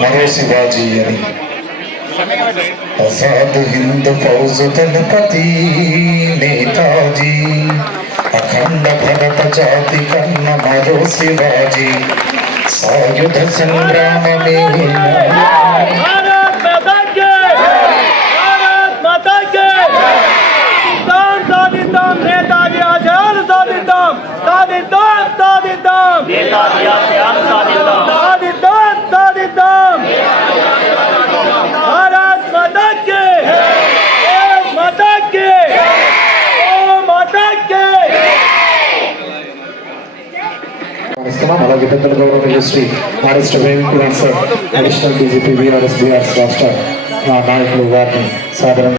మరో శివాజీ అని ఆజాద్ హింద్ ఫౌజ్ దళపతి నేతాజీ అఖండ భరత జాతి కన్న మరో శివాజీ సాయుధ సంగ్రామమే నేతాజీ ఆశయాలు సాధిద్దాం సాధిద్దాం సాధిద్దాం నేతాజీ ఆశయాలు సాధిద్దాం సాధిద్దాం సాధిద్దాం భారత్ మాతా కీ మాతా కీ మాతా కీ. అలాగే పెద్దల గౌరవ Shri RS Kumar sir additional DGP BRS రాష్ట్ర నాయకులు వారిని సాధారణ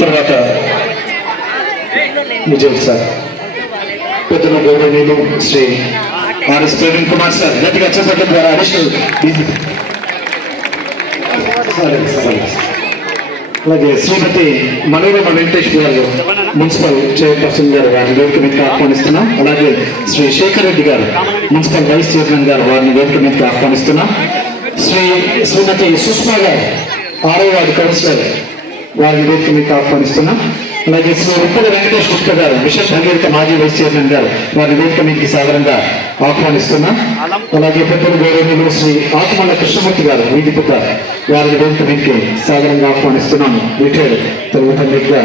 తర్వాత విజయ్ సార్ పెద్దల గౌరవనీయులు శ్రీ ఆర్ఎస్ ప్రవీణ్ కుమార్ సార్ గట్టిగా చెప్పడం ద్వారా అడిషనల్ అలాగే శ్రీమతి మనోరమ వెంకటేష్ గారు మున్సిపల్ చైర్పర్సన్ గారు వారిని వేదిక మీదకి ఆహ్వానిస్తున్నాం. అలాగే శ్రీ శేఖర్ రెడ్డి గారు మున్సిపల్ వైస్ చైర్మన్ గారు వారిని వేదిక మీదకి ఆహ్వానిస్తున్నాం. శ్రీమతి సుష్మా గారు 6వ వార్డు కౌన్సిలర్ వారిని వేదిక మీదకి ఆహ్వానిస్తున్నాం. అలాగే శ్రీ ఉప్పల వెంకటేష్ గుప్తా గారు బిషప్ భగీరథ మాజీ వైస్ చైర్మన్ గారు వారిని వేదిక మీదకి సాధారణంగా ఆహ్వానిస్తున్నాం. అలాగే పెద్దల గౌరవనీయులు శ్రీ ఆత్మల కృష్ణమూర్తి గారు వీధిపుత వారిని వేదిక మీదకి సాధారణంగా ఆహ్వానిస్తున్నాము. రిటైర్డ్ తెలుగుగా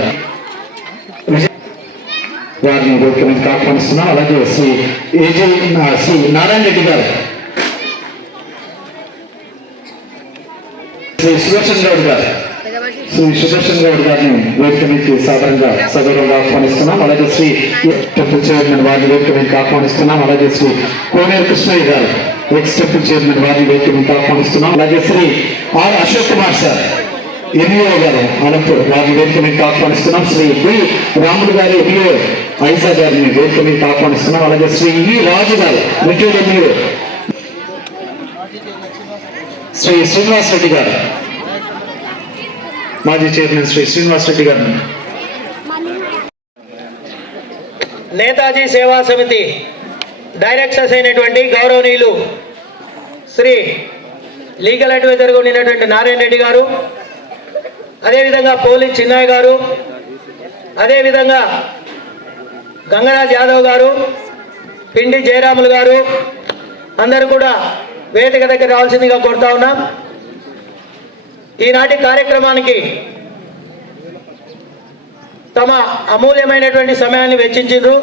వారిని వేదిక మీదకి ఆహ్వానిస్తున్నాం. అలాగే శ్రీ నారాయణ రెడ్డి గారు, శ్రీ సుదర్శన్ గౌడ్ గారు శ్రీ సుదర్శన్ గౌడ్ గారిని వేదిక మీదకి సాధారణంగా సగౌరవంగా ఆహ్వానిస్తున్నాం. అలాగే శ్రీ టెంపుల్ చైర్మన్ వారిని వేదిక మీదకి ఆహ్వానిస్తున్నాం. అలాగే శ్రీ కోనేరు కృష్ణయ్య గారు ఎక్స్ టెంపుల్ చైర్మన్ వారిని వేదిక మీదకి ఆహ్వానిస్తున్నాం. అలాగే Shri R Ashok Kumar sir MEO గారు అనంతపురం వారిని వేదిక మీదకి ఆహ్వానిస్తున్నాం. శ్రీ బి రాములు గారు ఎంఈఓ ఐజా గారిని వేదిక మీదకి ఆహ్వానిస్తున్నాం. అలాగే శ్రీ ఈ రాజు గారు రిటైర్డ్ ఎంఈఓ శ్రీ శ్రీనివాస్ రెడ్డి గారు మాజీ చైర్మన్ శ్రీ శ్రీనివాస్ రెడ్డి గారు నేతాజీ సేవా సమితి డైరెక్టర్స్ అయినటువంటి గౌరవనీయులు శ్రీ లీగల్ అడ్వైజర్గా ఉండినటువంటి నారాయణ రెడ్డి గారు, అదేవిధంగా పోలీస్ చిన్నయ్య గారు, అదేవిధంగా గంగరాజ్ యాదవ్ గారు, పిండి జయరాములు గారు అందరూ కూడా వేదిక దగ్గర రావాల్సిందిగా కోరుతా ఉన్నాం. ఈనాటి కార్యక్రమానికి తమ అమూల్యమైనటువంటి సమయాన్ని వెచ్చించారు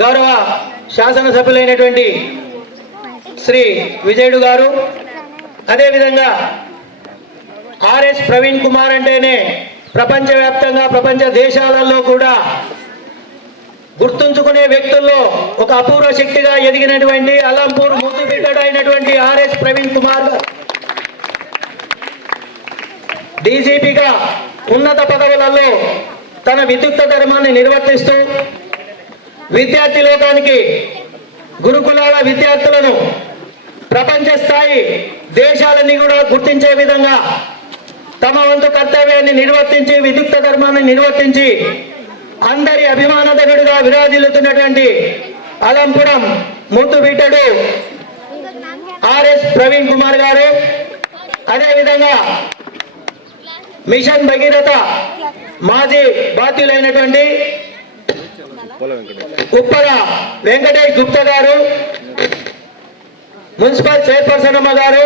గౌరవ శాసనసభ్యులైనటువంటి శ్రీ విజయుడు గారు, అదేవిధంగా ఆర్ఎస్ ప్రవీణ్ కుమార్ అంటేనే ప్రపంచవ్యాప్తంగా ప్రపంచ దేశాలలో కూడా గుర్తుంచుకునే వ్యక్తుల్లో ఒక అపూర్వ శక్తిగా ఎదిగినటువంటి అలంపూర్ ముద్దు బిడ్డ అయినటువంటి ఆర్ఎస్ ప్రవీణ్ కుమార్ డీజీపీగా ఉన్నత పదవులలో తన విద్యుక్త ధర్మాన్ని నిర్వర్తిస్తూ విద్యార్థి లోకానికి గురుకులాల విద్యార్థులను ప్రపంచ స్థాయి దేశాలన్నీ కూడా గుర్తించే విధంగా తమ వంతు కర్తవ్యాన్ని నిర్వర్తించి విద్యుక్త ధర్మాన్ని నిర్వర్తించి అందరి అభిమానధనుడిగా విరాజిల్లుతున్నటువంటి అలంపురం ముద్దు బిడ్డడు ఆర్ఎస్ ప్రవీణ్ కుమార్ గారు, అదేవిధంగా మిషన్ భగీరథ మాజీ బాధ్యులైనటువంటి ఉప్పల వెంకటేష్ గుప్తా గారు, మున్సిపల్ చైర్పర్సన్ అమ్మ గారు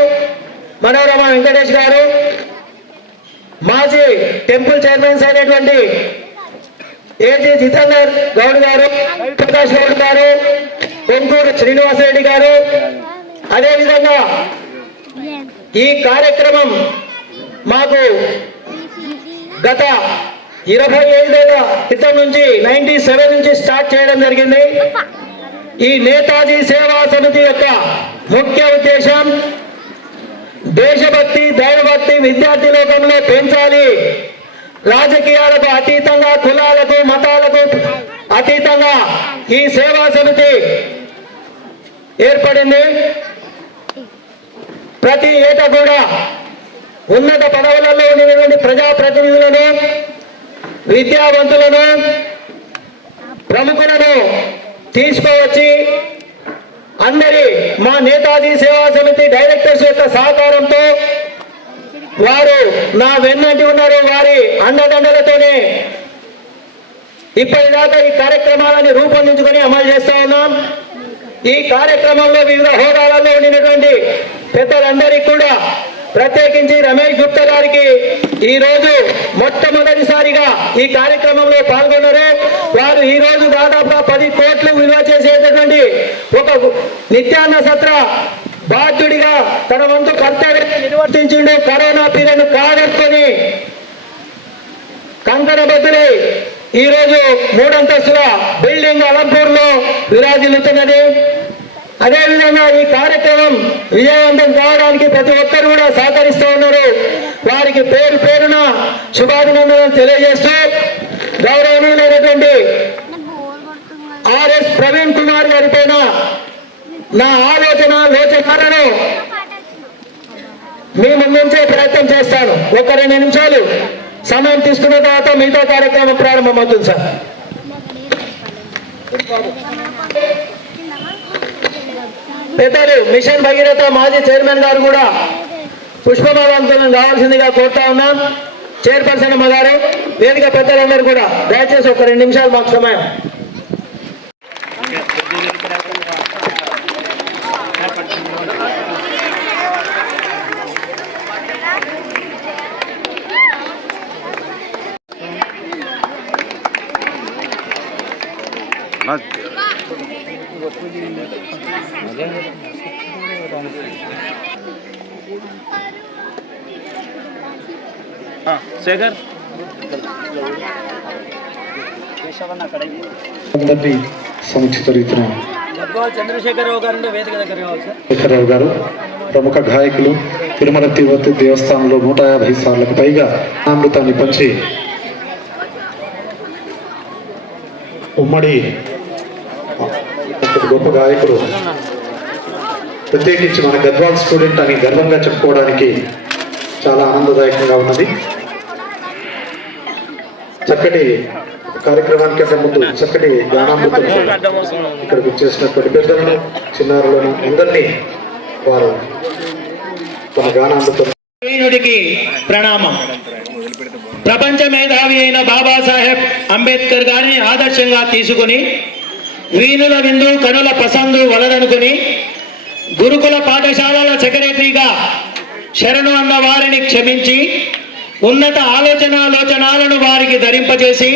మనోరమ వెంకటేష్ గారు, మాజీ టెంపుల్ చైర్మన్స్ అయినటువంటి ఏజీ జితేందర్ గౌడ్ గారు, ప్రకాష్ గౌడ్ గారు, కొంకూరు శ్రీనివాసరెడ్డి గారు, అదేవిధంగా ఈ కార్యక్రమం మాకు గత 25 క్రితం నుంచి 97 నుంచి స్టార్ట్ చేయడం జరిగింది. ఈ నేతాజీ సేవా సమితి యొక్క ముఖ్య ఉద్దేశం దేశభక్తి, దైవభక్తి విద్యార్థి లోకంలో పెంచాలి. రాజకీయాలకు అతీతంగా, కులాలకు మతాలకు అతీతంగా ఈ సేవా సమితి ఏర్పడింది. ప్రతి ఏటా కూడా ఉన్నత పదవులలో ఉన్నటువంటి ప్రజాప్రతినిధులను, విద్యావంతులను, ప్రముఖులను తీసుకువచ్చి అందరి మా నేతాజీ సేవా సమితి డైరెక్టర్స్ యొక్క సహకారంతో వారు నా వెన్నంటి ఉన్నారు. వారి అండదండలతోనే ఇప్పటిదాకా ఈ కార్యక్రమాలను రూపొందించుకొని అమలు చేస్తా ఉన్నాం. ఈ కార్యక్రమంలో వివిధ హోదాలలో ఉండినటువంటి పెద్దలందరికీ కూడా ప్రత్యేకించి రమేష్ గుప్తా గారికి ఈ రోజు మొట్టమొదటిసారిగా ఈ కార్యక్రమంలో పాల్గొన్నారు. వారు ఈ రోజు దాదాపుగా 10 కోట్లు విలువ చేసేటటువంటి ఒక నిత్యాన్న సత్ర బాధ్యుడిగా తన వంతు కర్తవ్యాన్ని నిర్వర్తించిండు. కరోనా పీరియడ్ కాదనుకొని కంకణబద్దులై ఈ రోజు 3 అంతస్తుల బిల్డింగ్ అలంపూర్లో విరాజిల్లుతున్నది. అదేవిధంగా ఈ కార్యక్రమం విజయవంతం కావడానికి ప్రతి ఒక్కరు కూడా సహకరిస్తూ ఉన్నారు. వారికి పేరు పేరున శుభాభినందనలు తెలియజేస్తూ గౌరవనీయులైనటువంటి ఆర్ఎస్ ప్రవీణ్ కుమార్ గారి పైన నా లోచనాలను మీ ముందుంచే ప్రయత్నం చేస్తాను. ఒక 2 నిమిషాలు సమయం తీసుకున్న తర్వాత మిగతా కార్యక్రమం ప్రారంభమవుతుంది సార్. పెద్దలు మిషన్ భగీరథ మాజీ చైర్మన్ గారు కూడా పుష్పమాలంకరణ కావాల్సిందిగా కోరుతా ఉన్నాం. చైర్పర్సన్ అమ్మ గారు, వేదిక పెద్దలందరూ కూడా దయచేసి ఒక 2 నిమిషాలు మాకు సమయం. శేఖర్ అందరినీ సముచిత రీతిన గద్వాల్ చంద్రశేఖరరావు గారు వేదిక దగ్గర కావాలి సార్. శేఖరరావు గారు ప్రముఖ గాయకులు తిరుమల తిరుపతి దేవస్థానంలో 150 సార్లకు పైగా అమృతాన్ని పంచి ఉమ్మడి గొప్ప గాయకుడు, ప్రత్యేకించి మన గద్వాల్ స్టూడెంట్ అని గర్వంగా చెప్పుకోవడానికి చాలా ఆనందదాయకంగా ఉన్నది. చక్కటి కార్యక్రమానికంటే ముందు చక్కటి గానామృతం ఇక్కడికి వచ్చేసినటువంటి పెద్దలను చిన్నారులను అందరినీ వారు తమ గానామృతం ప్రణామం. ప్రపంచ మేధావి అయిన బాబాసాహెబ్ అంబేద్కర్ గారిని ఆదర్శంగా తీసుకుని వీణుల విందు కనుల పసందు వలదనుకుని గురుకుల పాఠశాలల సెక్రటరీగా శరణు అన్న వారిని క్షమించి ఉన్నత ఆలోచనాలను వారికి ధరింపజేసి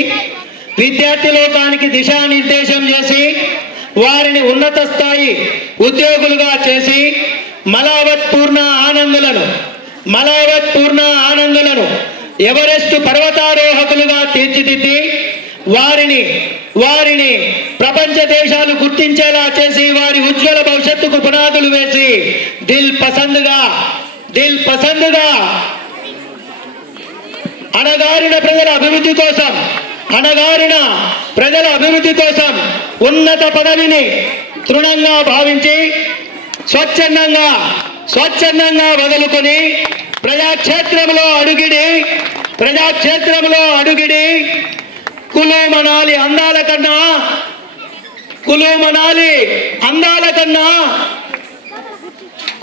విద్యార్థి లోకానికి దిశానిర్దేశం చేసి వారిని ఉన్నత స్థాయి ఉద్యోగులుగా చేసి మలావత్ పూర్ణ ఆనందులను ఎవరెస్ట్ పర్వతారోహకులుగా తీర్చిదిద్ది వారిని ప్రపంచ దేశాలు గుర్తించేలా చేసి వారి ఉజ్వల భవిష్యత్తుకు పునాదులు వేసి దిల్ పసందుగా అణగారిన ప్రజల అభివృద్ధి కోసం ఉన్నత పదవిని తృణంగా భావించి స్వచ్ఛందంగా వదులుకొని ప్రజాక్షేత్రంలో అడుగిడి కులు మనాలి అందాల కన్నా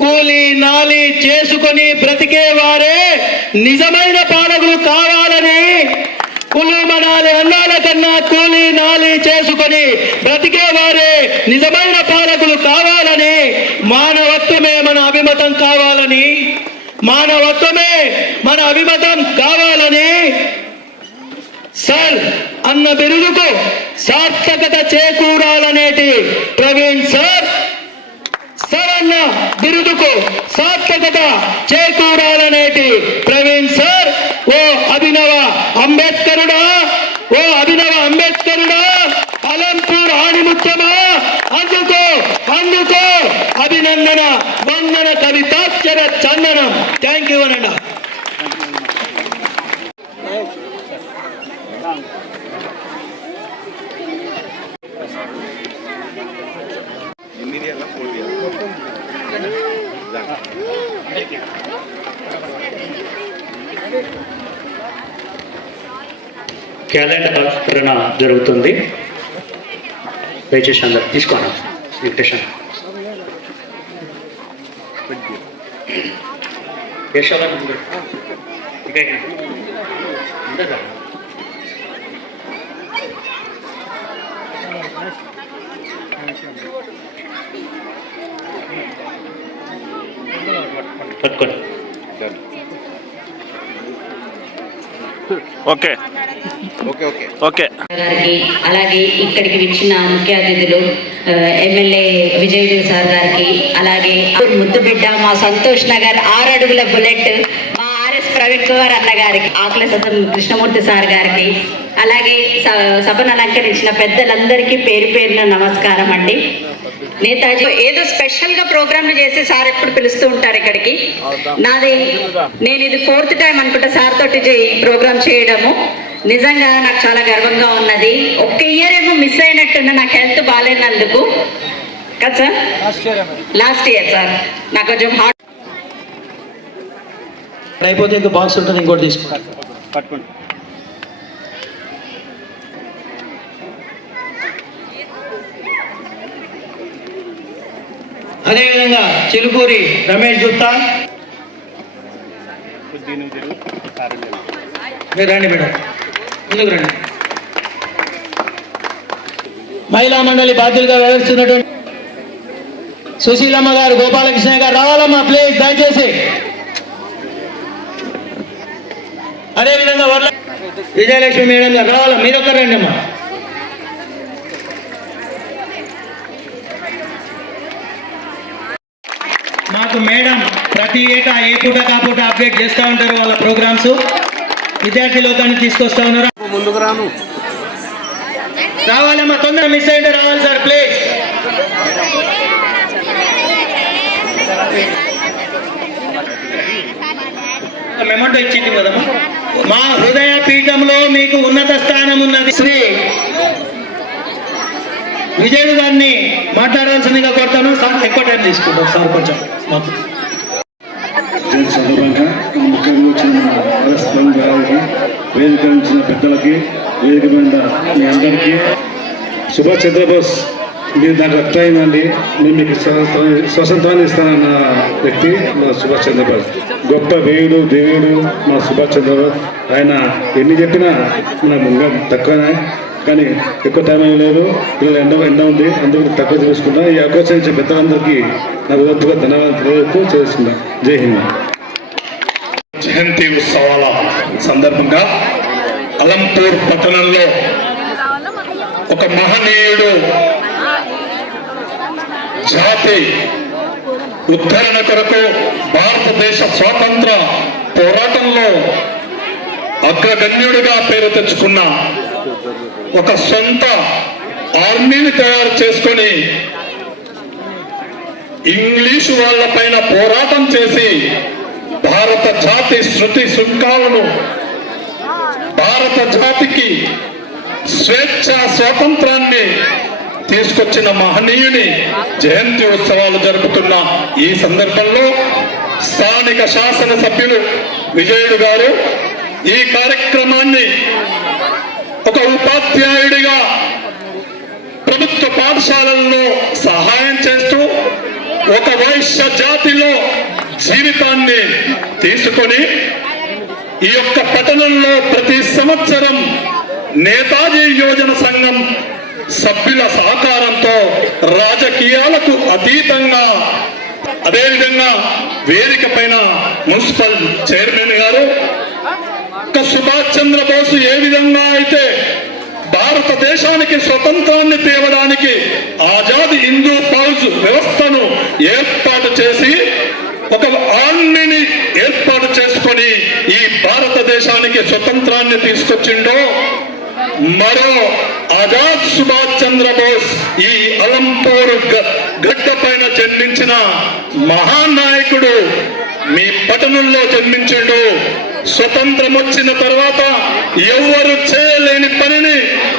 కూలీ నాలి చేసుకొని బ్రతికే వారే నిజమైన పాలకులు కావాలని, కులు మనాలి అందాల కన్నా కూలీ నాలి చేసుకొని బ్రతికే వారే నిజమైన పాలకులు కావాలని, మానవత్వమే మన అభిమతం కావాలని సర్ అన్న బిరుదుకు సార్థకత చేకూరాలనేటి ప్రవీణ్ సార్ అన్న బిరుదుకు సార్థకత చేకూరాలనేటి ప్రవీణ్ సార్ ఓ అభినవ అంబేద్కరుడా అలంపూర్ ఆణిముత్యమా అందుకో అభినందన వందన కవితాక్షర చందనం. థ్యాంక్ యూ అనండి. క్యాలెండర్ ఆవిష్కరణ జరుగుతుంది. దయచేసి అందరు తీసుకోండి ఇన్విటేషన్. పట్టుకోండి. ఓకే గారికి అలాగే ఇక్కడికి వచ్చిన ముఖ్య అతిథులు ఎమ్మెల్యే విజయ్ సార్ గారికి, అలాగే ముద్దుబిడ్డ మా సంతోష్ నగర్ 6 అడుగుల బుల్లెట్ మా ఆర్ఎస్ ప్రవీణ్ కుమార్ అన్న గారికి, ఆకుల సతం కృష్ణమూర్తి సార్ గారికి, అలాగే సభను అలంకరించిన పెద్దలందరికీ పేరున నమస్కారం అండి. నేతాజీ ఏదో స్పెషల్ గా ప్రోగ్రాంలు చేసి సార్ ఎప్పుడు పిలుస్తూ ఉంటారు ఇక్కడికి. నేను ఇది 4th టైం అనుకుంటా సార్ తోటి ప్రోగ్రామ్ చేయడము. నిజంగా నాకు చాలా గర్వంగా ఉన్నది. ఒక్క ఇయర్ ఏమో మిస్ అయినట్టున్న, నాకు హెల్త్ బాగాలేనందుకు కదా సార్. లాస్ట్ ఇయర్ సార్ నాకు కొంచెం హార్ట్ అయిపోతే ఇంకా బాక్స్ ఉంటుంది, ఇంకోటి తీసుకుంటారు. పట్టుకోండి. అదేవిధంగా చిలుకూరి రమేష్ గుప్తా, మీరు రండి మేడం, ముందుకు రండి. మహిళా మండలి బాధ్యులుగా వ్యవహరిస్తున్నటువంటి సుశీలమ్మ గారు, గోపాలకృష్ణ గారు రావాలమ్మా ప్లీజ్ దయచేసి. అదేవిధంగా విజయలక్ష్మి మేడం గారు రావాలా, మీరు ఒక్కరు రండి అమ్మా. మాకు మేడం ప్రతి ఏటా ఏ పూట కాపూట అప్డేట్ చేస్తూ ఉంటారు వాళ్ళ ప్రోగ్రామ్స్. విద్యార్థి లోకాన్ని తీసుకొస్తా ఉన్నారు. ముందుకు రాను. రావాలమ్మా, తొందరగా మిస్ అయితే రావాలి సార్ ప్లీజ్. మెమంటో ఇచ్చింది కదమ్మా. మా హృదయ పీఠంలో మీకు ఉన్నత స్థానం ఉన్నది. శ్రీ విజయుడు గారిని మాట్లాడాల్సిందిగా కోరుతాను. సార్ ఎక్కువ టైం తీసుకుంటాం సార్ కొంచెం మాకు. సందర్భంగా ముఖ్యంగా వచ్చిన గారికి, వేదిక ఉంచిన పెద్దలకి, వేదిక మీద మీ అందరికీ సుభాష్ చంద్రబోస్ మీరు నాకు అర్థమైందండి. నేను మీకు స్వతంత్రాన్ని ఇస్తానన్న వ్యక్తి మా సుభాష్ చంద్రబోస్. గొప్ప వేయుడు దేవుడు మా సుభాష్ చంద్రబోస్. ఆయన ఎన్ని చెప్పినా మన తక్కువనే, కానీ ఎక్కువ టైం ఏం లేదు. పిల్లలు ఎండ ఉంది, అందుకు తక్కువ తెలుసుకుంటా. ఈ అవకాశం ఇచ్చే పెద్దలందరికీ నాకు గొప్పగా ధన్యవాదాలు తెలియజేస్తూ చేసుకుంటా. జై హింద్. జయంతి ఉత్సవాల సందర్భంగా అలంపూర్ పట్టణంలో ఒక మహనీయుడు జాతి ఉద్ధరణ కొరకు భారతదేశ స్వాతంత్ర పోరాటంలో అగ్రగణ్యుడిగా పేరు తెచ్చుకున్న ఒక సొంత ఆర్మీని తయారు చేసుకొని ఇంగ్లీషు వాళ్ళ పైన పోరాటం చేసి భారత జాతి శృతి శృంఖాలను, భారత జాతికి స్వేచ్ఛ స్వాతంత్రాన్ని తీసుకొచ్చిన మహనీయుని జయంతి ఉత్సవాలు జరుపుతున్న ఈ సందర్భంలో స్థానిక శాసనసభ్యులు విజయుడు గారు ఈ కార్యక్రమాన్ని ఒక ఉపాధ్యాయుడిగా ప్రభుత్వ పాఠశాలల్లో సహాయం చేస్తూ ఒక వైశ్య జాతిలో జీవితాన్ని తీసుకొని ఈ యొక్క పట్టణంలో ప్రతి సంవత్సరం నేతాజీ యోజన సంఘం సభ్యుల సహకారంతో రాజకీయాలకు అతీతంగా, అదేవిధంగా వేదిక పైన మున్సిపల్ చైర్మన్ గారు సుభాష్ చంద్రబోస్ ఏ విధంగా అయితే భారతదేశానికి స్వతంత్రాన్ని తేవడానికి ఆజాద్ హిందూ ఫౌజ్ వ్యవస్థను ఏర్పాటు చేసి ఒక ఆర్మీని ఏర్పాటు చేసుకొని ఈ భారతదేశానికి స్వతంత్రాన్ని తీసుకొచ్చిండో, మరో ఆజాద్ సుభాష్ చంద్రబోస్ ఈ అలంపూర్ గడ్డ పైన జన్మించిన మహానాయకుడు మీ పట్టణంలో జన్మించిండు. స్వతంత్రం వచ్చిన తర్వాత ఎవరు చేయలేని పనిని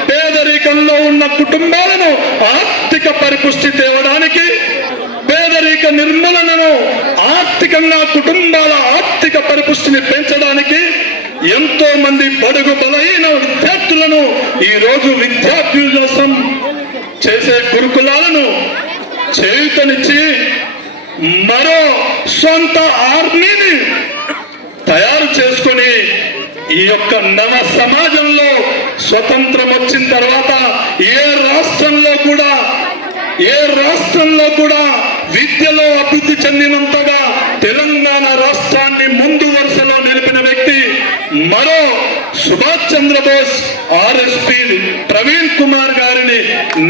పేదరికంలో ఉన్న కుటుంబాలను ఆర్థిక పరిపుష్టి తేవడానికి, పేదరిక నిర్మూలనను, ఆర్థికంగా కుటుంబాల ఆర్థిక పరిపుష్టిని పెంచడానికి ఎంతో మంది బడుగు బలహీన విద్యార్థులను ఈ రోజు విద్యాభ్యాసం చేసే గురుకులాలను చేయుతనిచ్చి మరో సొంత ఆర్మీని తయారు చేసుకొని ఈ యొక్క నవ సమాజంలో స్వతంత్రం వచ్చిన తర్వాత ఏ రాష్ట్రంలో కూడా విద్యలో అభివృద్ధి చెందినంతగా తెలంగాణ రాష్ట్రాన్ని ముందు వరుసలో నిలిపిన వ్యక్తి మరో సుభాష్ చంద్రబోస్ ఆర్ఎస్పీ ప్రవీణ్ కుమార్ గారిని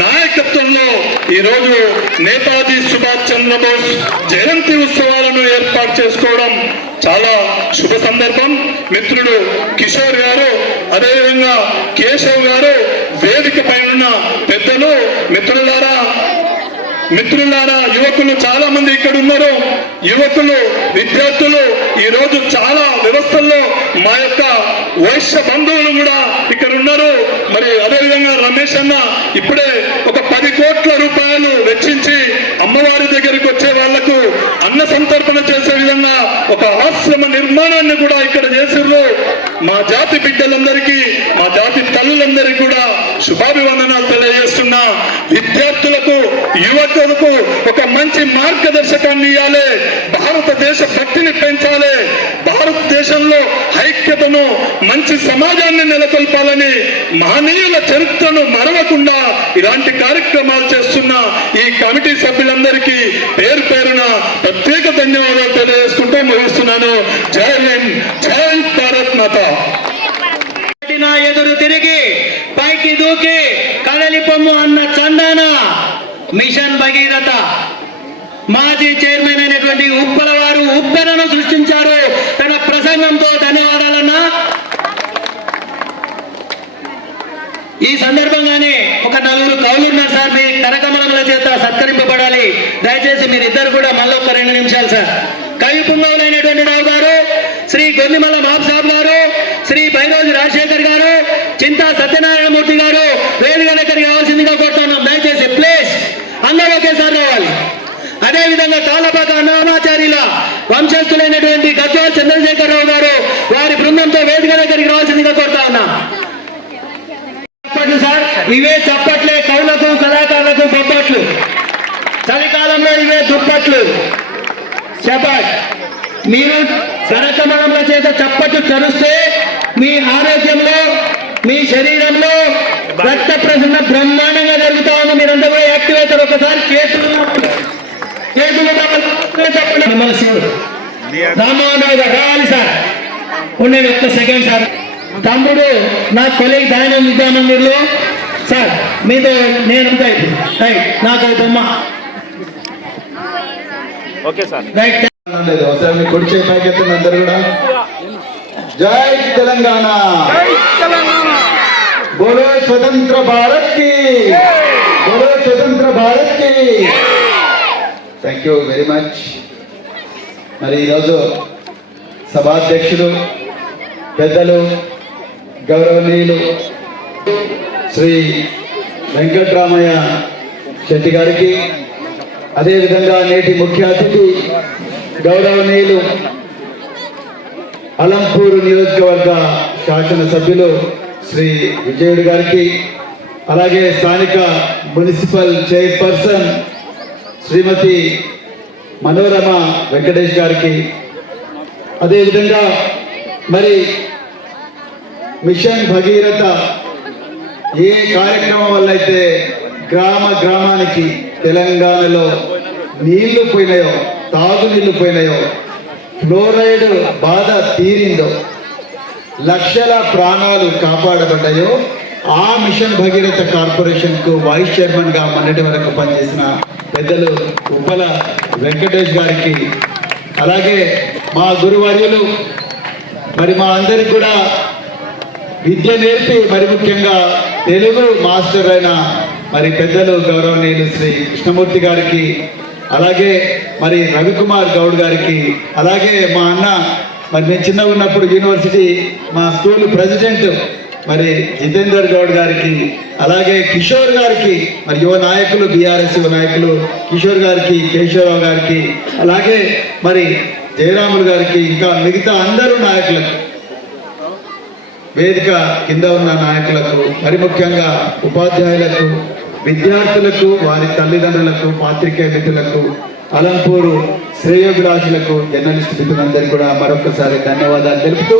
నాయకత్వంలో ఈరోజు నేతాజీ సుభాష్ చంద్రబోస్ జయంతి ఉత్సవాలను ఏర్పాటు చేసుకోవడం చాలా శుభ సందర్భం. మిత్రుడు కిషోర్ గారు, అదేవిధంగా కేశవ్ గారు, వేదిక పైన పెద్దలు, మిత్రులారా, యువకులు చాలా మంది ఇక్కడ ఉన్నారు. యువకులు, విద్యార్థులు ఈ రోజు చాలా వ్యవస్థల్లో మా యొక్క వైశ్య బంధువులు కూడా ఇక్కడ ఉన్నారు. మరి అదేవిధంగా రమేష్ అన్న ఇప్పుడే ఒక 10 కోట్ల రూపాయలు వెచ్చించి అమ్మవారి దగ్గరికి వచ్చే వాళ్లకు అన్న సంతర్పణ చేసే విధంగా ఒక ఆశ్రమ నిర్మాణాన్ని కూడా ఇక్కడ చేసిర్రు. మా జాతి బిడ్డలందరికీ, మా జాతి తల్లులందరికీ కూడా శుభాభివందనాలు తెలియజేస్తున్నా. విద్యార్థులకు, యువకులకు ఒక మంచి మార్గదర్శకాన్ని ఇవ్వాలి, భారతదేశ భక్తిని పెంచాలి, భారతదేశంలో ఐక్యతను, మంచి సమాజాన్ని నెలకొల్పాలని, మహనీయుల చరిత్రను మరవకుండా ఇలాంటి కార్యక్రమాలు చేస్తున్న ఈ కమిటీ సభ్యులందరికీ పేరు పేరున ప్రత్యేక ధన్యవాదాలు తెలియజేసుకుంటూ ముగిస్తున్నాను. జై హింద్, జై భారత్ మాత. ఎదురు తిరిగి పైకి దూకి కదలి పొమ్ము అన్న చందాన మిషన్ భగీరథ మాజీ చైర్మన్ అయినటువంటి ఉప్పల వారు ఉప్పెనను సృష్టించారు. తన ప్రసంగంతో ధన్యవాదాలన్నా. ఈ సందర్భంగానే ఒక 4 కవులు ఉన్నారు సార్, మీ కరకమలముల చేత సత్కరింపబడాలి. దయచేసి మీరిద్దరు కూడా మళ్ళీ ఒక 2 నిమిషాలు సార్. కవి పుంగవులైనటువంటి రావు గారు, శ్రీ గొందిమల మాబ్ సాబ్ గారు, శ్రీ బైరోజు రాజశేఖర్ గారు, చింతా సత్యనారాయణమూర్తి గారు వేదిక దగ్గరికి రావాల్సిందిగా కోరుతున్నాం. దయచేసి ప్లేస్ అందరూ ఒకేసారి రావాలి. అదేవిధంగా తాళపాక అన్నమాచార్యుల వంశస్థులైనటువంటి గద్వాల్ చంద్రశేఖరరావు గారు వారి బృందంతో వేదిక దగ్గరికి రావాల్సిందిగా కోరుతా ఉన్నాం. చప్పట్లు సార్, ఇవే చప్పట్లే కవులకు కళాకారులకు బొబ్బట్లు, చలికాలంలో ఇవే దుప్పట్లు. చపాట్ మీరు కరకమలంల చేత చప్పట్లు చరుస్తే మీ ఆరోగ్యంలో మీ శరీరంలో రక్త ప్రసరణ బ్రహ్మాండంగా జరుగుతా ఉంది. మీరంతా కూడా యాక్టివ్ అవుతారు. ఒకసారి చేతులు రామోహన్ రావాలి సార్. ఉండండి ఒక్క సెకండ్ సార్. తమ్ముడు నా కొలీగ్ దయానంద్ విద్యామందిర్లో సార్ మీతో నేను రైట్ నాకు బొమ్మ ఓకే సార్. రైట్ లేదు ఒకసారి మీ కుడి చేయి పైకెత్తండి అందరు కూడా. జై తెలంగాణ, బోలో స్వతంత్ర భారత్ కి, బోలో స్వతంత్ర భారత్ కి. Thank you very much. మరి ఈరోజు సభాధ్యక్షులు పెద్దలు గౌరవనీయులు శ్రీ వెంకట్రామయ్య శెట్టి గారికి, అదేవిధంగా నేటి ముఖ్య అతిథి గౌరవనీయులు అలంపూర్ నియోజకవర్గ శాసనసభ్యులు శ్రీ విజయుడు గారికి, అలాగే స్థానిక మున్సిపల్ చైర్పర్సన్ శ్రీమతి మనోరమ వెంకటేష్ గారికి, అదేవిధంగా మరి మిషన్ భగీరథ ఏ కార్యక్రమం వల్ల అయితే గ్రామానికి తెలంగాణలో నీళ్లు పోయినాయో, తాగునీళ్లు పోయినాయో, ఫ్లోరైడ్ బాధ తీరిందో, లక్షల ప్రాణాలు కాపాడబడ్డాయో, ఆ మిషన్ భగీరథ కార్పొరేషన్కు వైస్ చైర్మన్గా మొన్నటి వరకు పనిచేసిన పెద్దలు ఉప్పల వెంకటేష్ గారికి, అలాగే మా గురువర్యులు మరి మా అందరికి కూడా విద్య నేర్పి మరి ముఖ్యంగా తెలుగు మాస్టర్ అయిన మరి పెద్దలు గౌరవనీయులు శ్రీ కృష్ణమూర్తి గారికి, అలాగే మరి రవికుమార్ గౌడ్ గారికి, అలాగే మా అన్న మరి నేను చిన్నగా ఉన్నప్పుడు యూనివర్సిటీ మా స్కూల్ ప్రెసిడెంట్ మరి జితేందర్ గౌడ్ గారికి, అలాగే కిషోర్ గారికి, మరి యువ నాయకులు బీఆర్ఎస్ యువ నాయకులు కిషోర్ గారికి, కేశవరావు గారికి, అలాగే మరి జయరాములు గారికి, ఇంకా మిగతా అందరూ నాయకులకు, వేదిక కింద ఉన్న నాయకులకు, మరి ముఖ్యంగా ఉపాధ్యాయులకు, విద్యార్థులకు, వారి తల్లిదండ్రులకు, పాత్రికేయ మిత్రులకు, అలంపూరు శ్రేయోభిలాషులకు, జర్నలిస్ట్ మిత్రులందరికీ కూడా మరొకసారి ధన్యవాదాలు తెలుపుతూ,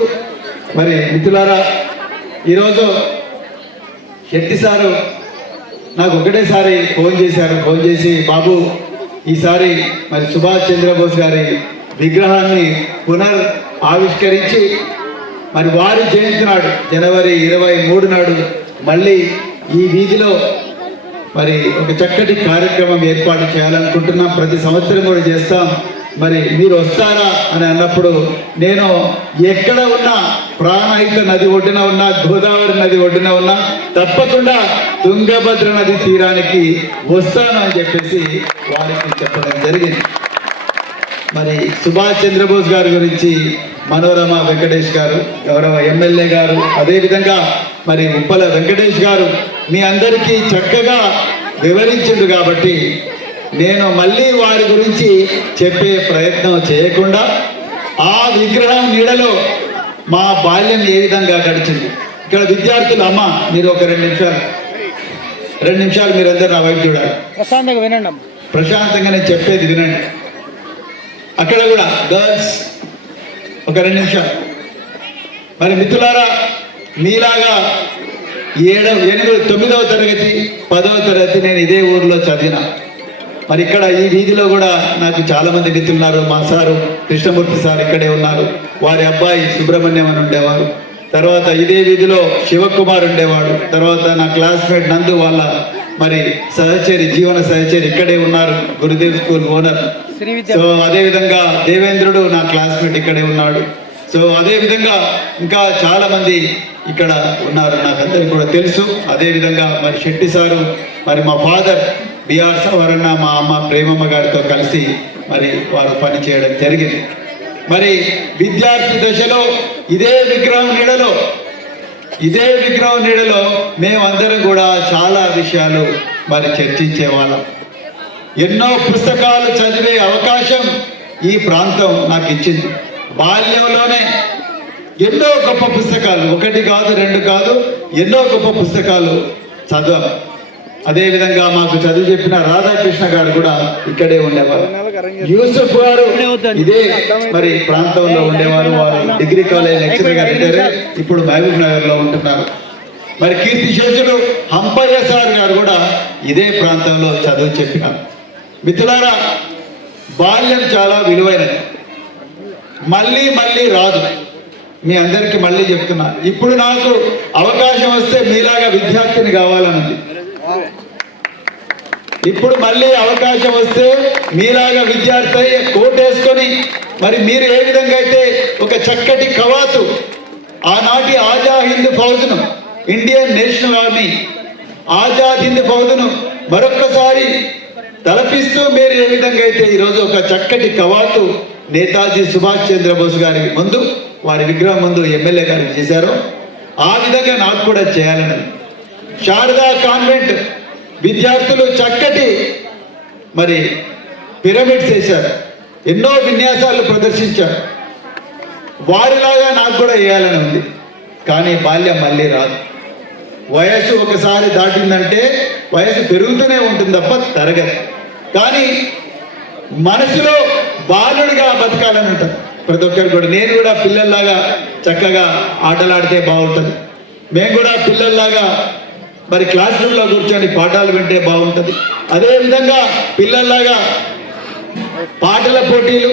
మరి మిత్రులారా ఈరోజు శెట్టి సారు నాకు ఒకటేసారి ఫోన్ చేశారు. ఫోన్ చేసి బాబు ఈసారి మరి సుభాష్ చంద్రబోస్ గారి విగ్రహాన్ని ఆవిష్కరించి మరి వారి జయంతి నాడు జనవరి 23 నాడు మళ్ళీ ఈ వీధిలో మరి ఒక చక్కటి కార్యక్రమం ఏర్పాటు చేయాలనుకుంటున్నాం. ప్రతి సంవత్సరం కూడా చేస్తాం. మరి మీరు వస్తారా అని అన్నప్పుడు నేను ఎక్కడ ఉన్నా, ప్రాణహిత నది ఒడ్డున ఉన్నా, గోదావరి నది ఒడ్డున ఉన్నా, తప్పకుండా తుంగభద్ర నది తీరానికి వస్తాను అని చెప్పేసి వారికి చెప్పడం జరిగింది. మరి సుభాష్ చంద్రబోస్ గారి గురించి మనోరమ వెంకటేష్ గారు, గౌరవ ఎమ్మెల్యే గారు, అదేవిధంగా మరి ఉప్పల వెంకటేష్ గారు మీ అందరికీ చక్కగా వివరించిండు కాబట్టి నేను మళ్ళీ వారి గురించి చెప్పే ప్రయత్నం చేయకుండా ఆ విగ్రహం నీడలో మా బాల్యం ఏ విధంగా గడిచింది. ఇక్కడ విద్యార్థులు అమ్మ మీరు ఒక 2 నిమిషాలు మీరందరూ నా వైపు చూడాలి. ప్రశాంతంగా వినండి. ప్రశాంతంగా నేను చెప్పేది వినండి. అక్కడ కూడా గర్ల్స్ ఒక 2 నిమిషాలు. మరి మిత్రులారా మీలాగా 7, 8, 9వ తరగతి 10వ తరగతి నేను ఇదే ఊర్లో చదివిన. మరి ఇక్కడ ఈ వీధిలో కూడా నాకు చాలా మంది మిత్రులు ఉన్నారు. మా సారు కృష్ణమూర్తి సార్ ఇక్కడే ఉన్నారు. వారి అబ్బాయి సుబ్రహ్మణ్యం అని ఉండేవారు. తర్వాత ఇదే వీధిలో శివకుమార్ ఉండేవాడు. తర్వాత నా క్లాస్మేట్ నందు వాళ్ళ మరి సహచరి, జీవన సహచరి ఇక్కడే ఉన్నారు, గురుదేవ్ స్కూల్ ఓనర్. సో అదేవిధంగా దేవేంద్రుడు నా క్లాస్మేట్ ఇక్కడే ఉన్నాడు. సో అదేవిధంగా ఇంకా చాలామంది ఇక్కడ ఉన్నారు, నాకు అందరికీ కూడా తెలుసు. అదేవిధంగా మరి శెట్టి సారు, మరి మా ఫాదర్ బిఆర్ సవరణ, మా అమ్మ ప్రేమమ్మ గారితో కలిసి మరి వారు పని చేయడం జరిగింది. మరి విద్యార్థి దశలో ఇదే విగ్రహం నీడలో మేమందరం కూడా చాలా విషయాలు మరి చర్చించే వాళ్ళం. ఎన్నో పుస్తకాలు చదివే అవకాశం ఈ ప్రాంతం నాకు ఇచ్చింది. బాల్యంలోనే ఎన్నో గొప్ప పుస్తకాలు, 1 కాదు 2 కాదు, ఎన్నో గొప్ప పుస్తకాలు చదివాం. అదేవిధంగా మాకు చదువు చెప్పిన రాధాకృష్ణ గారు కూడా ఇక్కడే ఉండేవారు. యూసుఫ్ గారు ఇదే మరి ప్రాంతంలో ఉండేవారు. వారు డిగ్రీ కాలేజ్ లెక్చరర్గా రిటైర్ అయ్యి ఇప్పుడు మహబూబ్ నగర్లో ఉంటున్నారు. మరి కీర్తిశేషులు హంపయ్య సార్ గారు కూడా ఇదే ప్రాంతంలో చదువు చెప్పినారు. మిత్రులారా, బాల్యం చాలా విలువైనది, మళ్ళీ మళ్ళీ రాదు. మీ అందరికీ మళ్ళీ చెప్తున్నా, ఇప్పుడు నాకు అవకాశం వస్తే మీలాగా విద్యార్థిని కావాలన్నది. ఇప్పుడు మళ్ళీ అవకాశం వస్తే మీలాగా విద్యార్థి కోటేసుకొని మరి మీరు ఏ విధంగా అయితే ఒక చక్కటి కవాతు ఆనాటి ఆజాద్ హింద్ ఫౌజ్ను, Indian National Army Azad Hind ఫౌజ్ను మరొక్కసారి తలపిస్తూ మీరు ఏ విధంగా అయితే ఈరోజు ఒక చక్కటి కవాతు నేతాజీ సుభాష్ చంద్రబోస్ గారి ముందు, వారి విగ్రహం ముందు ఎమ్మెల్యే గారికి చేశారో ఆ విధంగా నాకు కూడా చేయాలని. శారదా కాన్వెంట్ విద్యార్థులు చక్కటి మరి పిరమిడ్స్ వేశారు, ఎన్నో విన్యాసాలు ప్రదర్శించారు. వారిలాగా నాకు కూడా వేయాలని ఉంది. కానీ బాల్యం మళ్ళీ రాదు. వయసు ఒకసారి దాటిందంటే వయసు పెరుగుతూనే ఉంటుంది తప్ప తరగదు. కానీ మనసులో బాలుడిగా బతకాలని ఉంటుంది ప్రతి ఒక్కరు కూడా. నేను కూడా పిల్లల్లాగా చక్కగా ఆటలాడితే బాగుంటుంది. మేము కూడా పిల్లల్లాగా మరి క్లాస్ రూమ్లో కూర్చొని పాఠాలు వింటే బాగుంటుంది. అదేవిధంగా పిల్లల్లాగా పాటల పోటీలు,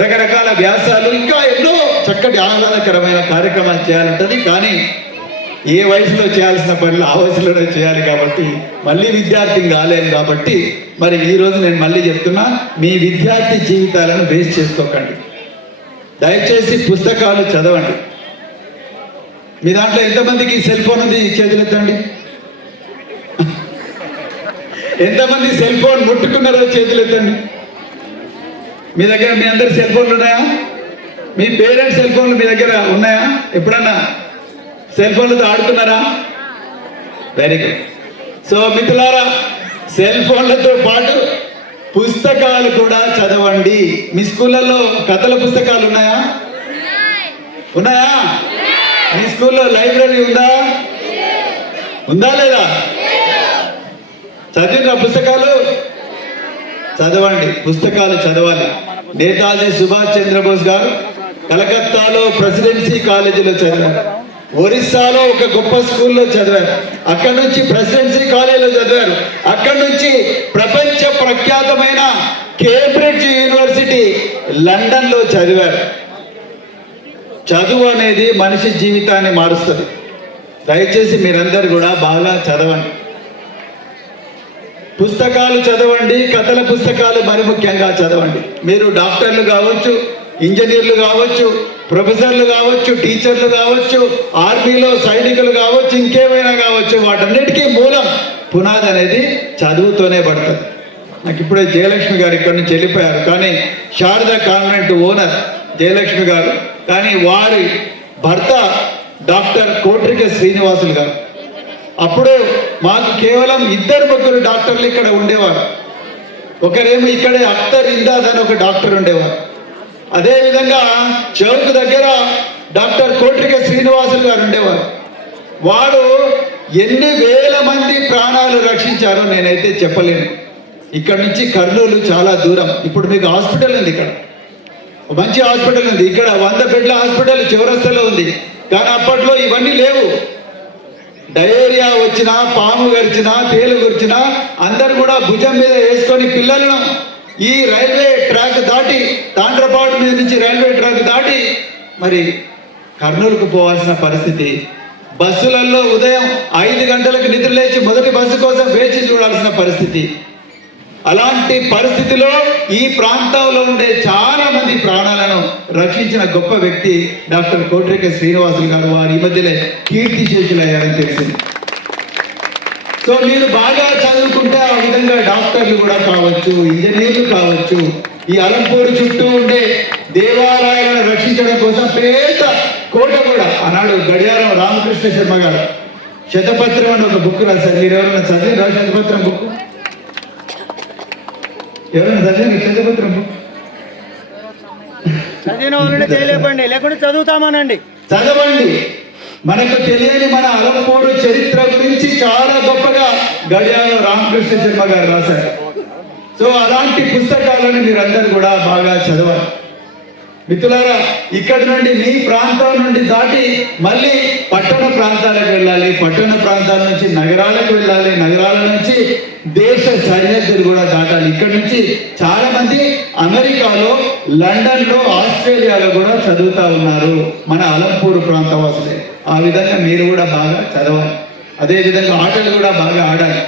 రకరకాల వ్యాసాలు, ఇంకా ఎన్నో చక్కటి ఆహ్లాదకరమైన కార్యక్రమాలు చేయాలంటుంది. కానీ ఏ వయసులో చేయాల్సిన పనులు ఆ వయసులోనే చేయాలి. కాబట్టి మళ్ళీ విద్యార్థిని కాలేను. కాబట్టి మరి ఈరోజు నేను మళ్ళీ చెప్తున్నా, మీ విద్యార్థి జీవితాలను బేస్ చేసుకోకండి. దయచేసి పుస్తకాలు చదవండి. మీ దాంట్లో ఎంతమందికి సెల్ ఫోన్ ఉంది? చేతులెత్తండి. ఎంతమంది సెల్ ఫోన్ ముట్టుకున్నారో చేతులెత్తండి. మీ దగ్గర మీ అందరి సెల్ ఫోన్లు ఉన్నాయా? మీ పేరెంట్స్ సెల్ ఫోన్లు మీ దగ్గర ఉన్నాయా? ఎప్పుడన్నా సెల్ ఫోన్లతో ఆడుతున్నారా? Very good. సో మిత్రులారా, సెల్ ఫోన్లతో పాటు పుస్తకాలు కూడా చదవండి. మీ స్కూళ్ళల్లో కథల పుస్తకాలు ఉన్నాయా? మీ స్కూల్లో లైబ్రరీ ఉందా లేదా? చదివిన పుస్తకాలు చదవండి. పుస్తకాలు చదవాలి. నేతాజీ సుభాష్ చంద్రబోస్ గారు కలకత్తాలో ప్రెసిడెన్సీ కాలేజీలో చదివారు. ఒరిస్సాలో ఒక గొప్ప స్కూల్లో చదివారు. అక్కడి నుంచి ప్రెసిడెన్సీ కాలేజీలో చదివారు. అక్కడి నుంచి ప్రపంచ ప్రఖ్యాతమైన కేంబ్రిడ్జ్ యూనివర్సిటీ లండన్లో చదివారు. చదువు అనేది మనిషి జీవితాన్ని మారుస్తుంది. దయచేసి మీరందరూ కూడా బాగా చదవండి. పుస్తకాలు చదవండి. కథల పుస్తకాలు మరి ముఖ్యంగా చదవండి. మీరు డాక్టర్లు కావచ్చు, ఇంజనీర్లు కావచ్చు, ప్రొఫెసర్లు కావచ్చు, టీచర్లు కావచ్చు, ఆర్మీలో సైనికులు కావచ్చు, ఇంకేమైనా కావచ్చు, వాటన్నిటికీ మూలం పునాది అనేది చదువుతోనే పడుతుంది. నాకు ఇప్పుడే జయలక్ష్మి గారు ఇక్కడి నుంచి వెళ్ళిపోయారు. కానీ శారదా కాన్వెంట్ ఓనర్ జయలక్ష్మి గారు, కానీ వారి భర్త డాక్టర్ కోట్రిక శ్రీనివాసులు గారు. అప్పుడు మాకు కేవలం 2-3 డాక్టర్లు ఇక్కడ ఉండేవారు. ఒకరేమో ఇక్కడే అఖ్తర్ ఇందాద్ అని ఒక డాక్టర్ ఉండేవారు. అదేవిధంగా చౌక్ దగ్గర డాక్టర్ కోట్రిక శ్రీనివాసులు గారు ఉండేవారు. వారు ఎన్ని వేల మంది ప్రాణాలు రక్షించారో నేనైతే చెప్పలేను. ఇక్కడ నుంచి కర్నూలు చాలా దూరం. ఇప్పుడు మీకు హాస్పిటల్ ఉంది, ఇక్కడ మంచి హాస్పిటల్ ఉంది. ఇక్కడ 100 బెడ్ల హాస్పిటల్ చౌరస్తాలో ఉంది. కానీ అప్పట్లో ఇవన్నీ లేవు. డయేరియా వచ్చినా, పాము గరిచినా, తేలు గురిచినా అందరు కూడా భుజం మీద వేసుకొని పిల్లలను ఈ రైల్వే ట్రాక్ దాటి, తాండ్రపాడు మీద నుంచి రైల్వే ట్రాక్ దాటి మరి కర్నూలుకు పోవాల్సిన పరిస్థితి. బస్సులలో ఉదయం 5 గంటలకు నిద్ర లేచి మొదటి బస్సు కోసం వేచి చూడాల్సిన పరిస్థితి. అలాంటి పరిస్థితిలో ఈ ప్రాంతంలో ఉండే చాలా మంది ప్రాణాలను రక్షించిన గొప్ప వ్యక్తి డాక్టర్ కోట్రేక శ్రీనివాసులు గారు. వారి ఈ మధ్యలో కీర్తిశేషులయ్యారని తెలిసింది. సో మీరు బాగా చదువుకుంటే ఆ విధంగా డాక్టర్లు కూడా కావచ్చు, ఇంజనీర్లు కావచ్చు. ఈ అలంపూరు చుట్టూ ఉండే దేవాలయాలను రక్షించడం కోసం పేద కోట కూడా ఆనాడు గడియారం రామకృష్ణ శర్మ గారు శతపత్రం అని ఒక బుక్ రాశారు. మీరు ఎవరైనా చదివిరా శతపత్రం బుక్? ఎవరైనా చదివారు శతపత్రం బుక్? చదివిన వాళ్ళని చేయలేపండి, లేకుంటే చదువుతామనండి. చదవండి. మనకు తెలియని మన అలంపూరు చరిత్ర గురించి చాలా గొప్పగా గడియారం రామకృష్ణ శర్మ గారు రాశారు. సో అలాంటి పుస్తకాలను మీరందరూ కూడా బాగా చదవాలి. మిత్రులారా, ఇక్కడి నుండి మీ ప్రాంతం నుండి దాటి మళ్ళీ పట్టణ ప్రాంతాలకు వెళ్ళాలి, పట్టణ ప్రాంతాల నుంచి నగరాలకు వెళ్ళాలి, నగరాల నుంచి దేశ సరిహద్దులు కూడా దాటాలి. ఇక్కడ నుంచి చాలా మంది అమెరికాలో, లండన్లో, ఆస్ట్రేలియాలో కూడా చదువుతా ఉన్నారు మన అలంపూరు ప్రాంత వాసులే. ఆ విధంగా మీరు కూడా బాగా చదవాలి. అదేవిధంగా ఆటలు కూడా బాగా ఆడాలి.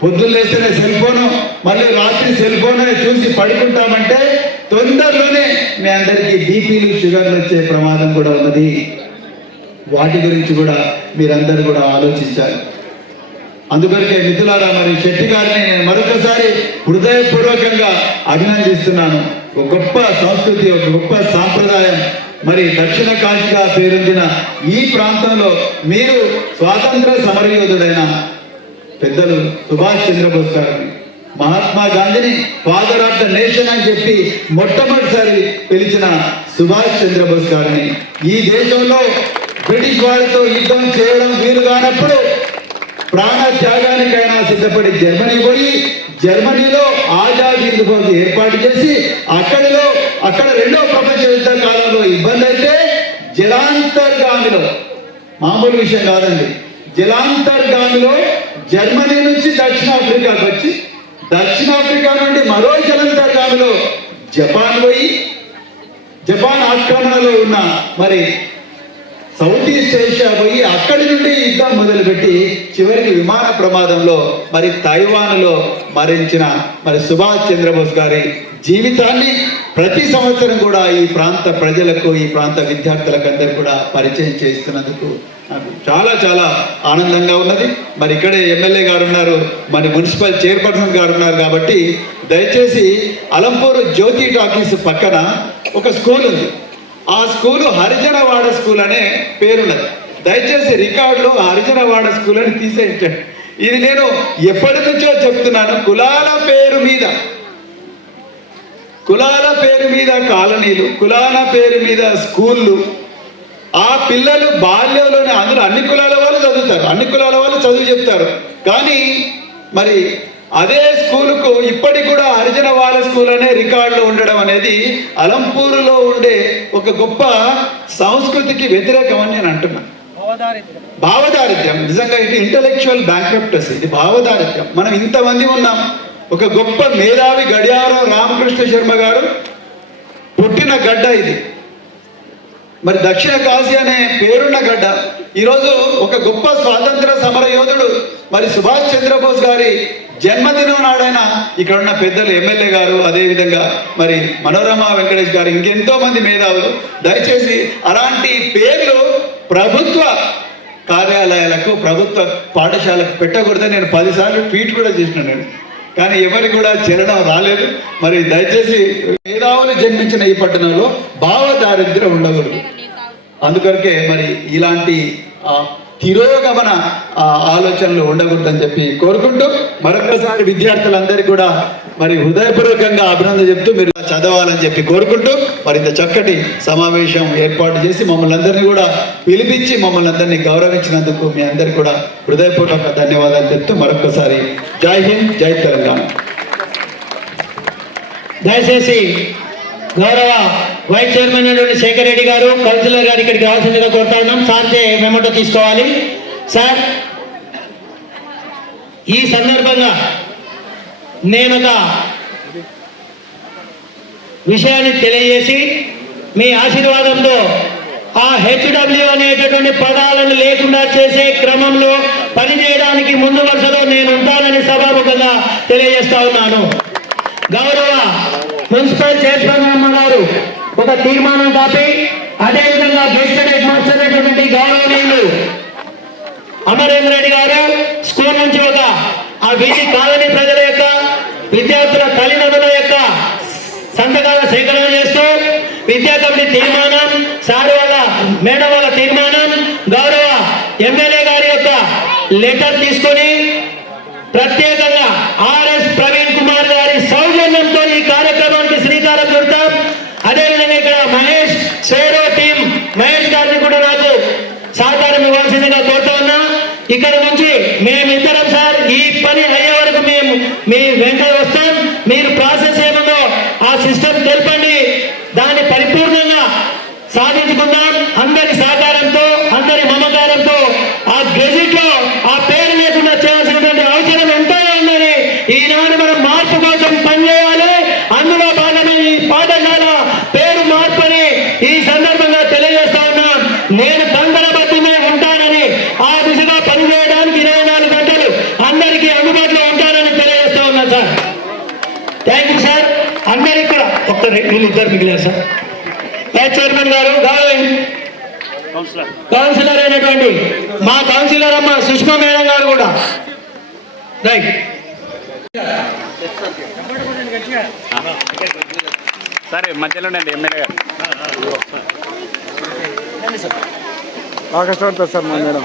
పొద్దున్న లేస్తేనే సెల్ ఫోను, మళ్ళీ రాత్రి సెల్ ఫోన్ చూసి పడుకుంటామంటే తొందరలోనే మీ అందరికీ బీపీలు, షుగర్లు వచ్చే ప్రమాదం కూడా ఉన్నది. వాటి గురించి కూడా మీరందరూ కూడా ఆలోచించాలి. అందుకొరకే మిత్రులారా, మరి శెట్టి గారిని నేను మరొకసారి హృదయపూర్వకంగా అభినందిస్తున్నాను. ఒక గొప్ప సంస్కృతి, ఒక గొప్ప సాంప్రదాయం మరి దక్షిణ కాశీగా పేరొందిన ఈ ప్రాంతంలో మీరు స్వాతంత్ర సమరయోధుడైన పెద్దలు సుభాష్ చంద్రబోస్ గారిని, మహాత్మా గాంధీని ఫాదర్ ఆఫ్ ద నేషన్ అని చెప్పి మొట్టమొదటిసారి పిలిచిన సుభాష్ చంద్రబోస్ గారిని, ఈ దేశంలో బ్రిటిష్ వారితో యుద్ధం చేయడం వీలు కానప్పుడు ప్రాణ త్యాగానికైనా సిద్ధపడి జర్మనీ పోయి జర్మనీలో ఆజాద్ హింద్ ఫౌజ్ ఏర్పాటు చేసి అక్కడ రెండవ ప్రపంచ యుద్ధ కాలంలో ఇబ్బంది అయితే జలాంతర్గామిలో, మామూలు విషయం కాదండి, జలాంతర్గామిలో జర్మనీ నుంచి దక్షిణాఫ్రికాకు వచ్చి దక్షిణాఫ్రికా నుండి మరో జలాంతర్గామిలో జపాన్ పోయి జపాన్ ఆక్రమణలో ఉన్న మరి సౌత్ ఈస్ట్ ఏషియా పోయి అక్కడి నుండి యుద్ధం మొదలుపెట్టి చివరికి విమాన ప్రమాదంలో మరి తైవాన్లో మరణించిన మరి సుభాష్ చంద్రబోస్ గారి జీవితాన్ని ప్రతి సంవత్సరం కూడా ఈ ప్రాంత ప్రజలకు, ఈ ప్రాంత విద్యార్థులకు అందరూ కూడా పరిచయం చేస్తున్నందుకు నాకు చాలా చాలా ఆనందంగా ఉన్నది. మరి ఇక్కడే ఎమ్మెల్యే గారు ఉన్నారు, మరి మున్సిపల్ చైర్పర్సన్ గారు ఉన్నారు కాబట్టి దయచేసి అలంపూరు జ్యోతి టాకీస్ పక్కన ఒక స్కూల్ ఉంది. ఆ స్కూలు హరిజనవాడ స్కూల్ అనే పేరున్నది. దయచేసి రికార్డులో హరిజనవాడ స్కూల్ అని తీసేయించండి. ఇది నేను ఎప్పటి నుంచో చెప్తున్నాను. కులాల పేరు మీద కాలనీలు, కులాల పేరు మీద స్కూళ్ళు, ఆ పిల్లలు బాల్యంలోనే అందులో అన్ని కులాల వాళ్ళు చదువుతారు, అన్ని కులాల వాళ్ళు చదువు చెప్తారు. కానీ మరి అదే స్కూలుకు ఇప్పటికి కూడా హరిజనవాడ స్కూల్ అనే రికార్డులో ఉండడం అనేది అలంపూరులో ఉండే ఒక గొప్ప సంస్కృతికి వ్యతిరేకం అని నేను అంటున్నాను. భావదారిద్ర్యం, నిజంగా ఇది ఇంటలెక్చువల్ బ్యాంక్రప్టసీ, ఇది భావదారిద్ర్యం. మనం ఇంతమంది ఉన్నాం. ఒక గొప్ప మేధావి గడియారం రామకృష్ణ శర్మ గారు పుట్టిన గడ్డ ఇది. మరి దక్షిణ కాశీ అనే పేరున్న గడ్డ. ఈరోజు ఒక గొప్ప స్వాతంత్ర సమర యోధుడు మరి సుభాష్ చంద్రబోస్ గారి జన్మదినం నాడైనా ఇక్కడ ఉన్న పెద్దలు ఎమ్మెల్యే గారు, అదేవిధంగా మరి మనోరమ వెంకటేష్ గారు, ఇంకెంతో మంది మేధావులు దయచేసి అలాంటి పేర్లు ప్రభుత్వ కార్యాలయాలకు, ప్రభుత్వ పాఠశాలకు పెట్టకూడదని నేను 10 సార్లు ట్వీట్ కూడా చేసినాను. కానీ ఎవరికి కూడా చరణం రాలేదు. మరి దయచేసి మేధావులు జన్మించిన ఈ పట్టణంలో భావదారిద్ర్యం ఉండకూడదు. అందుకొరకే మరి ఇలాంటి తిరోగమన ఆలోచనలు ఉండకూడదని చెప్పి కోరుకుంటూ మరొకసారి విద్యార్థులందరికీ కూడా మరి హృదయపూర్వకంగా అభినందన చెప్తూ మీరు చదవాలని చెప్పి కోరుకుంటూ మరి ఇంత చక్కటి సమావేశం ఏర్పాటు చేసి మమ్మల్ని అందరినీ కూడా పిలిపించి మమ్మల్ని అందరినీ గౌరవించినందుకు మీ అందరికీ కూడా హృదయపూర్వక ధన్యవాదాలు చెప్తూ మరొకసారి జై హింద్, జై తెలంగాణ. దయచేసి గౌరవ వైస్ చైర్మన్ అయినటువంటి శేఖర్ రెడ్డి గారు, కౌన్సిలర్ గారు ఇక్కడికి రావాల్సిందిగా కోరుతా ఉన్నాం. సార్తే మెమోటో తీసుకోవాలి. సార్, ఈ సందర్భంగా నేను ఒక విషయాన్ని తెలియజేసి మీ ఆశీర్వాదంతో ఆ HW అనేటటువంటి పదాలను లేకుండా చేసే క్రమంలో పనిచేయడానికి ముందు వరుసలో నేను ఉంటానని సభాముఖంగా తెలియజేస్తా ఉన్నాను. గౌరవ మున్సిపల్ చైర్మన్ అమ్మ గారు ఒక తీర్మానం కాపీ, అదేవిధంగా గెస్టెడ్ హెడ్ మాస్టర్ అయినటువంటి గౌరవనీయులు అమరేంద్ర రెడ్డి గారు స్కూల్ నుంచి ఒక ఆ వీధి కాలనీ ప్రజల యొక్క విద్యార్థుల తల్లిదండ్రుల యొక్క సంతకాల సేకరణ చేస్తూ విద్యా కమిటీ తీర్మానం, సార్ వాళ్ళ మేడం వాళ్ళ తీర్మానం, గౌరవ ఎమ్మెల్యే గారి యొక్క లెటర్ తీసుకొని ప్రత్యేకంగా ఆర్ఎస్ ప్రవీణ్ కుమార్ గారి సౌజన్యంతో ఈ కార్యక్రమానికి శ్రీకారం చుడతాం. అదేవిధంగా ఇక్కడ మహేష్ సేరో టీం మహేష్ గారిని కూడా నాకు సహకారం ఇవ్వాల్సిందిగా కోరుతా ఉన్నా. ఇక్కడ నుంచి మేమిద్దరం సార్ ఈ పని అయ్యే వరకు మేము మీ వెంట వస్తాం. మీరు ప్రాసెస్ ఏముందో ఆ సిస్టమ్ తెలపండి, దాన్ని పరిపూర్ణంగా సాధించుకుందాం. అందరి సహకారంతో, అందరి మమకారంతో ఆ గెజిట్ లో ఆ పేరు లేకుండా చేయాల్సినటువంటి అవసరం ఎంతో ఉందని ఈనాడు మనం మార్పు కోసం పనిచేయాలి. అందులో భాగమే ఈ పాఠశాల పేరు మార్పుని ఈ సందర్భంగా తెలియజేస్తా ఉన్నాం. నేను కంకణబద్ధమే ఉంటానని, ఆ దిశగా పనిచేయడానికి 24 గంటలు అందరికీ అందుబాటులో ఉంటానని తెలియజేస్తా ఉన్నాను సార్. Thank you sir. అందరికీ కూడా వీళ్ళిద్దరు మిగిలారు సార్. వైస్ చైర్మన్ గారు, కౌన్సిలర్ అయినటువంటి మా కౌన్సిలర్ అమ్మ సుష్మా మేడం గారు కూడా రైట్. సరే మధ్యలో ఎమ్మెల్యే గారు బాగా కష్టపడతారు సార్ మా మేడం,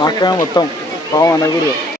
మా అక్క మొత్తం పావం అన్న గురు